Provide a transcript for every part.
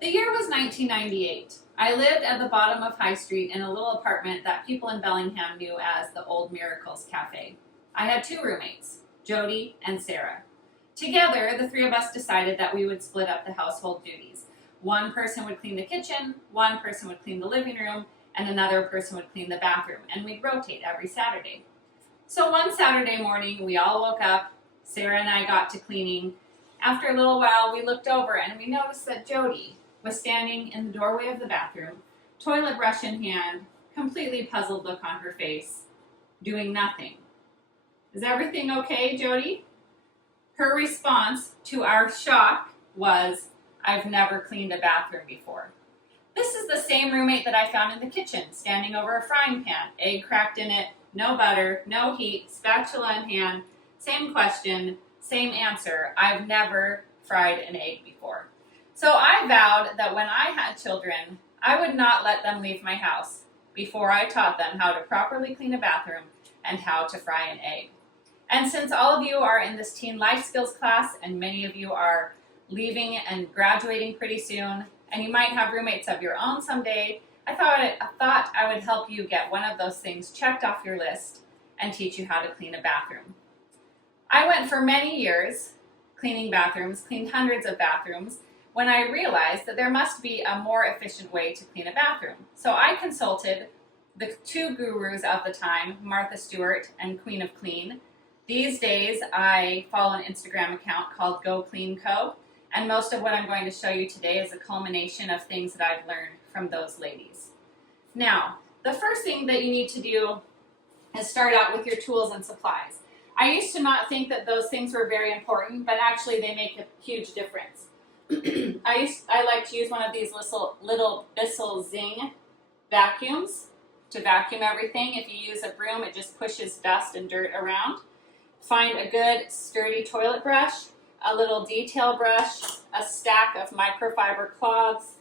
The year was 1998. I lived at the bottom of High Street in a little apartment that people in Bellingham knew as the Old Miracles Cafe. I had two roommates, Jody and Sarah. Together, the three of us decided that we would split up the household duties. One person would clean the kitchen, one person would clean the living room, and another person would clean the bathroom, and we'd rotate every Saturday. So one Saturday morning, we all woke up, Sarah and I got to cleaning. After a little while, we looked over and we noticed that Jody was standing in the doorway of the bathroom, toilet brush in hand, completely puzzled look on her face, doing nothing. Is everything okay, Jody? Her response to our shock was, I've never cleaned a bathroom before. This is the same roommate that I found in the kitchen, standing over a frying pan, egg cracked in it, no butter, no heat, spatula in hand, same question, same answer. I've never fried an egg before. So I vowed that when I had children, I would not let them leave my house before I taught them how to properly clean a bathroom and how to fry an egg. And since all of you are in this teen life skills class and many of you are leaving and graduating pretty soon, and you might have roommates of your own someday, I thought I would help you get one of those things checked off your list and teach you how to clean a bathroom. I went for many years cleaning bathrooms, cleaned hundreds of bathrooms, when I realized that there must be a more efficient way to clean a bathroom. So I consulted the two gurus of the time, Martha Stewart and Queen of Clean. These days, I follow an Instagram account called Go Clean Co. And most of what I'm going to show you today is a culmination of things that I've learned from those ladies. Now, the first thing that you need to do is start out with your tools and supplies. I used to not think that those things were very important, but actually they make a huge difference. I like to use one of these little Bissell Zing vacuums to vacuum everything. If you use a broom, it just pushes dust and dirt around. Find a good sturdy toilet brush, a little detail brush, a stack of microfiber cloths,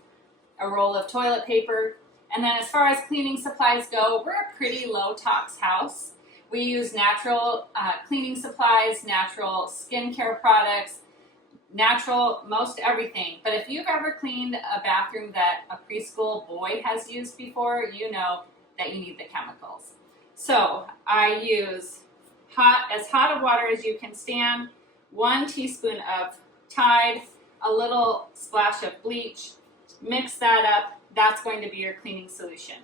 a roll of toilet paper, and then as far as cleaning supplies go, we're a pretty low tox house. We use natural cleaning supplies, natural skincare products, natural most everything. But if you've ever cleaned a bathroom that a preschool boy has used before, you know that you need the chemicals. So I use as hot of water as you can stand, 1 teaspoon of Tide, a little splash of bleach, mix that up, that's going to be your cleaning solution.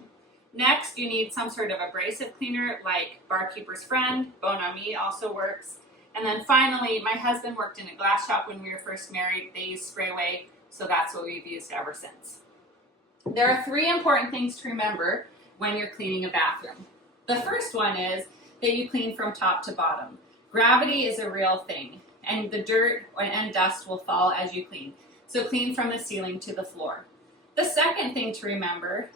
Next, you need some sort of abrasive cleaner like Barkeeper's Friend, Bon Ami also works. And then finally, my husband worked in a glass shop when we were first married. They used Sprayway, so that's what we've used ever since. There are 3 important things to remember when you're cleaning a bathroom. The first one is that you clean from top to bottom. Gravity is a real thing, and the dirt and dust will fall as you clean. So clean from the ceiling to the floor. The second thing to remember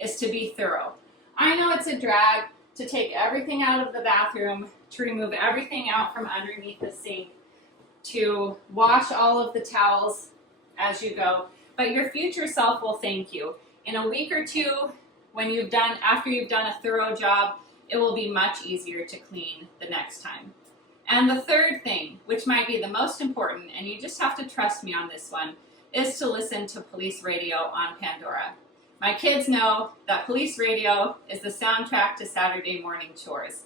is to be thorough. I know it's a drag to take everything out of the bathroom, to remove everything out from underneath the sink, to wash all of the towels as you go, but your future self will thank you. In a week or two, after you've done a thorough job, it will be much easier to clean the next time. And the third thing, which might be the most important, and you just have to trust me on this one, is to listen to police radio on Pandora. My kids know that police radio is the soundtrack to Saturday morning chores.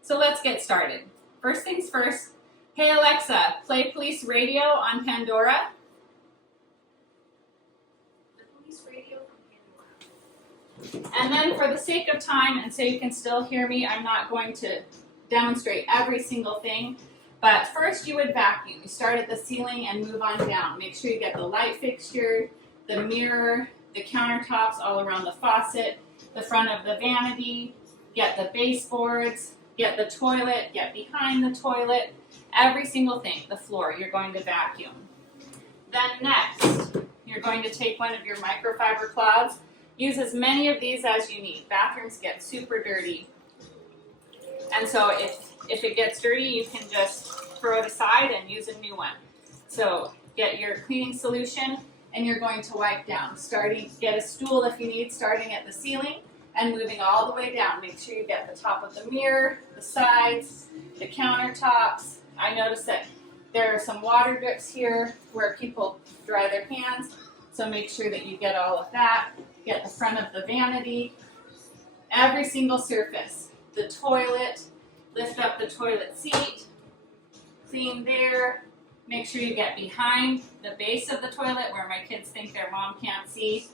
So let's get started. First things first, hey Alexa, play police radio on Pandora. The police radio from Pandora. And then for the sake of time, and so you can still hear me, I'm not going to demonstrate every single thing, but first you would vacuum. You start at the ceiling and move on down. Make sure you get the light fixture, the mirror, the countertops all around the faucet, the front of the vanity, get the baseboards, get the toilet, get behind the toilet, every single thing, the floor, you're going to vacuum. Then next, you're going to take one of your microfiber cloths. Use as many of these as you need. Bathrooms get super dirty. And so if it gets dirty, you can just throw it aside and use a new one. So get your cleaning solution, and you're going to wipe down. Get a stool if you need, starting at the ceiling and moving all the way down. Make sure you get the top of the mirror, the sides, the countertops. I noticed that there are some water drips here where people dry their hands. So make sure that you get all of that. Get the front of the vanity, every single surface. The toilet, lift up the toilet seat, clean there. Make sure you get behind the base of the toilet where my kids think their mom can't see.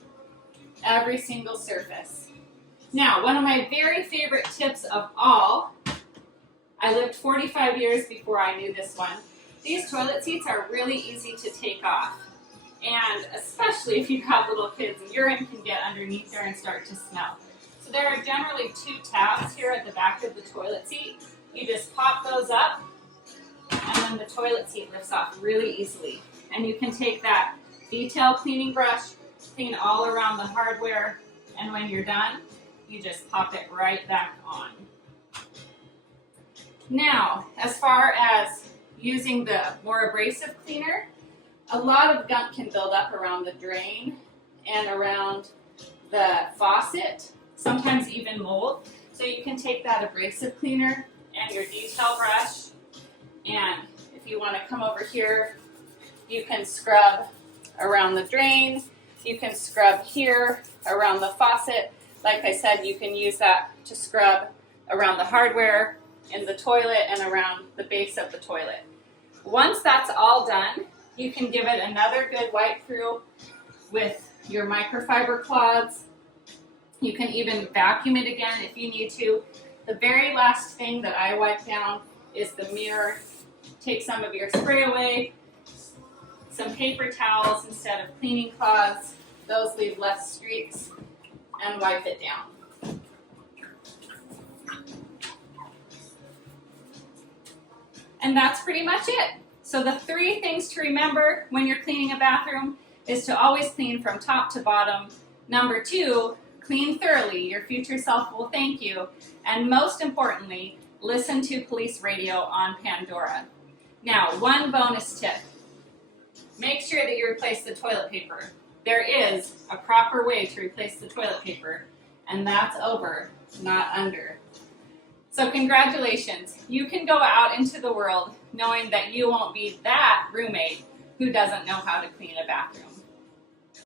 Every single surface. Now, one of my very favorite tips of all, I lived 45 years before I knew this one. These toilet seats are really easy to take off. And especially if you have little kids, urine can get underneath there and start to smell. So there are generally 2 tabs here at the back of the toilet seat. You just pop those up, and then the toilet seat lifts off really easily. And you can take that detail cleaning brush, clean all around the hardware, and when you're done, you just pop it right back on. Now, as far as using the more abrasive cleaner, a lot of gunk can build up around the drain and around the faucet, sometimes even mold. So you can take that abrasive cleaner and your detail brush, and if you want to come over here, you can scrub around the drain. You can scrub here around the faucet. Like I said, you can use that to scrub around the hardware in the toilet and around the base of the toilet. Once that's all done, you can give it another good wipe through with your microfiber cloths. You can even vacuum it again if you need to. The very last thing that I wipe down is the mirror. Take some of your spray away, some paper towels instead of cleaning cloths. Those leave less streaks, and wipe it down. And that's pretty much it. So the 3 things to remember when you're cleaning a bathroom is to always clean from top to bottom. Number 2, clean thoroughly. Your future self will thank you. And most importantly, listen to police radio on Pandora. Now, one bonus tip. Make sure that you replace the toilet paper. There is a proper way to replace the toilet paper, and that's over, not under. So congratulations. You can go out into the world knowing that you won't be that roommate who doesn't know how to clean a bathroom.